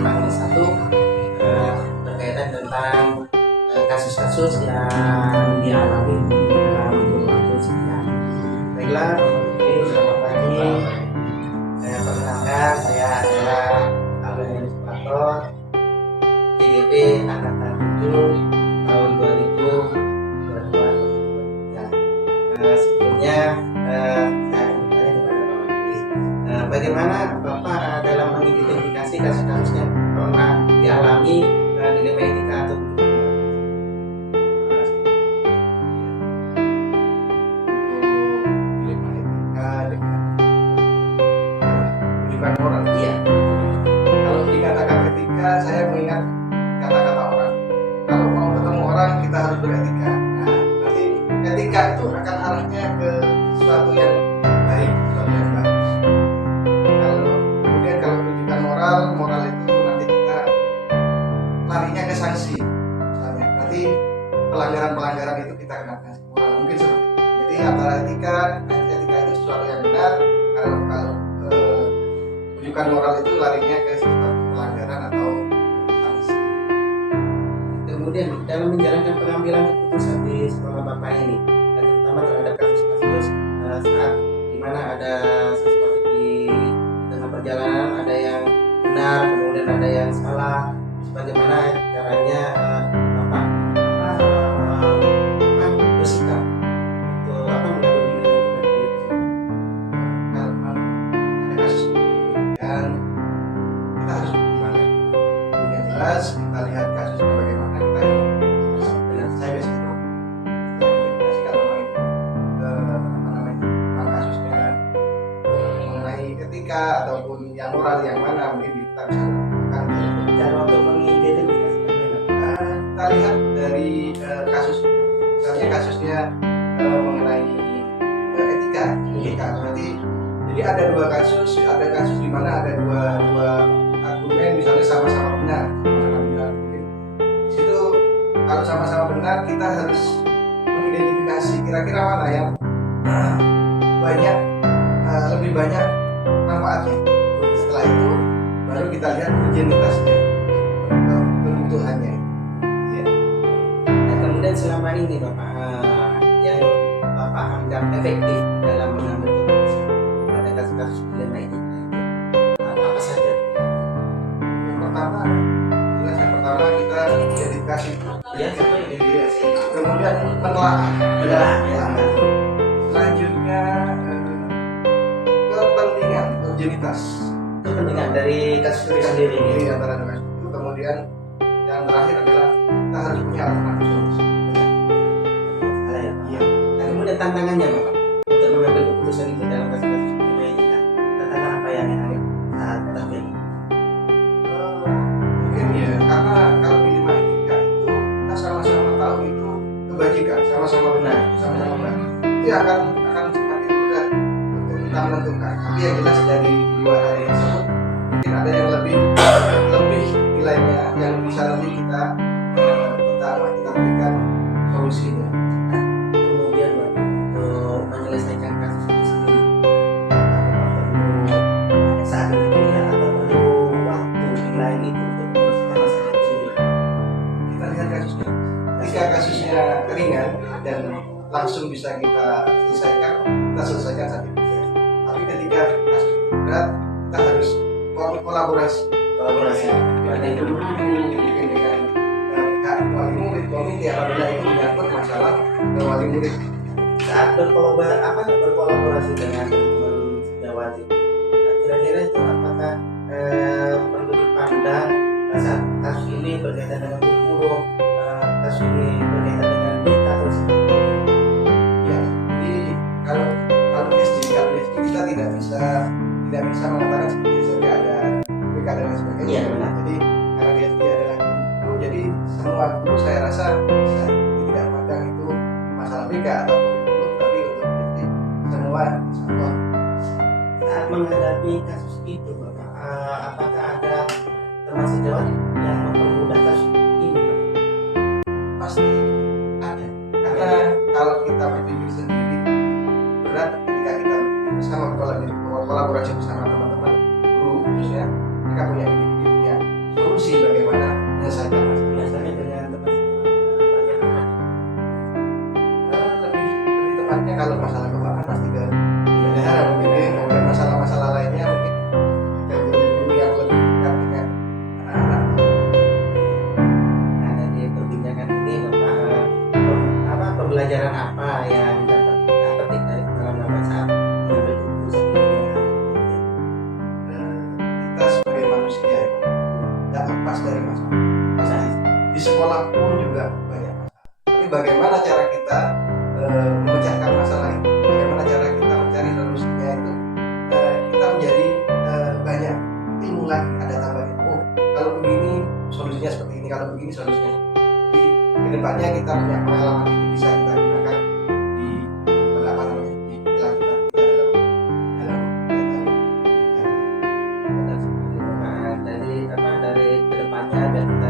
dipanggil satu berkaitan tentang kasus-kasus yang dialami dalam waktu sekian. Baiklah, selamat pagi. Perkenalkan, saya adalah Abdul Suprato, CGP Angkatan 7 tahun 2022. Sebelumnya saya akan bertanya kepada Bapak Menteri, bagaimana Bapak dalam mengidentifikasi kasus-kasusnya pernah dialami dilema etika atau bukan moral. iya? Kalau dikatakan etika, saya mengingat kata-kata orang. Kalau mau ketemu orang, kita harus beretika. Nah, nanti etika itu akan arahnya ke sesuatu yang baik, sesuatu yang bagus. Kemudian kalau tunjukkan moral itu nanti kita larinya ke sanksi. Misalnya, nanti pelanggaran itu kita kenakan moral. Mungkin seperti itu. Jadi antara etika itu sesuatu yang benar. Kalau tunjukkan moral itu larinya ke sesuatu pelanggaran atau sanksi. Kemudian dalam menjalankan pengambilan keputusan di sekolah Bapak ini, terutama terhadap kasus-kasus saat dimana ada sesuatu di tengah perjalanan, ada yang benar, kemudian ada yang salah, bagaimana caranya Bapak bersikap untuk menghadapi Kalau ada kasus dan kita harus bagaimana? Yang jelas kita lihat kasusnya bagaimana, kita benar saya biasanya kalau kasusnya mengenai etika ataupun yang moral yang mana mungkin kita bisa lakukan. cara untuk mengidentifikasikan. Kita lihat dari kasusnya, misalnya kasusnya mengenai etika berarti jadi ada dua kasus, ada kasus di mana ada dua argumen misalnya sama-sama benar. Mungkin di situ kalau sama-sama benar kita harus mengidentifikasi kira-kira mana yang lebih banyak manfaatnya. Setelah itu baru kita lihat urgenitasnya, kebutuhannya. Ya. Dan kemudian selama ini Bapak yang Bapak anggap efektif dalam mengambil keputusan pada kasus-kasus dilema etika itu apa saja? Yang pertama kita identifikasi, Ya, kemudian menelaah. ya. Selanjutnya kepentingan, urgenitas. Kepentingan dari kasus itu sendiri. Ini antara dua itu. Kemudian yang terakhir adalah kita harus punya alternatif solusi. Iya. Dan kemudian tantangannya Bapak untuk mengambil keputusan itu dalam kasus-kasus dilema etika, tantangan apa yang ada saat terjadi? Mungkin ya karena kalau dilema etika itu kita sama-sama tahu itu kebajikan, sama-sama benar, itu akan semakin mudah untuk kita menentukan. Tapi yang jelas dari dua hal tersebut mungkin ada yang lebih nilainya yang bisa nanti kita berikan solusinya. Kemudian Bapak untuk menyelesaikan kasus itu sendiri, perlu saat itu ya atau perlu waktu di lain itu untuk menyelesaikan masalah itu sendiri? Kita lihat kasusnya. Jika kasusnya ringan dan langsung bisa kita selesaikan saat itu. Tapi ketika kasus berat, kita harus kolaborasi. Dengan pihak wali murid, komite apabila itu menyangkut masalah wali murid. Saat berkolaborasi dengan teman sejawat itu, kira-kira itu apakah perlu dipandang saat kasus ini berkaitan dengan hukum, kasus ini berkaitan dengan berita atau Ya, jadi kalau kita tidak bisa mengatakan seperti saja ada BK dan lain sebagainya. Iya, benar. Jadi karena dia adalah guru, jadi semua guru saya rasa bisa tidak pandang itu masalah BK atau kurikulum, tapi untuk menjadi semua saat menghadapi kasus itu Bapak, apakah ada teman sejawat yang mempermudah kasus ini Bapak? pasti ada. Karena kalau kita berpikir sendiri berat ketika kita berpikir bersama kolaborasi bersama teman-teman guru khususnya, mereka punya ide, punya dari masalah. Pasti di sekolah pun juga banyak masalah. Tapi bagaimana cara kita memecahkan masalah itu? Bagaimana cara kita mencari solusinya itu? Kita menjadi banyak ilmu lagi, ada tambahan. Oh, kalau begini solusinya seperti ini, kalau begini solusinya. Jadi kedepannya kita punya pengalaman itu bisa kita gunakan di apa namanya di kelanjutan kita dalam kegiatan. Benar sekali, Pak. Jadi apa dari kedepannya biar kita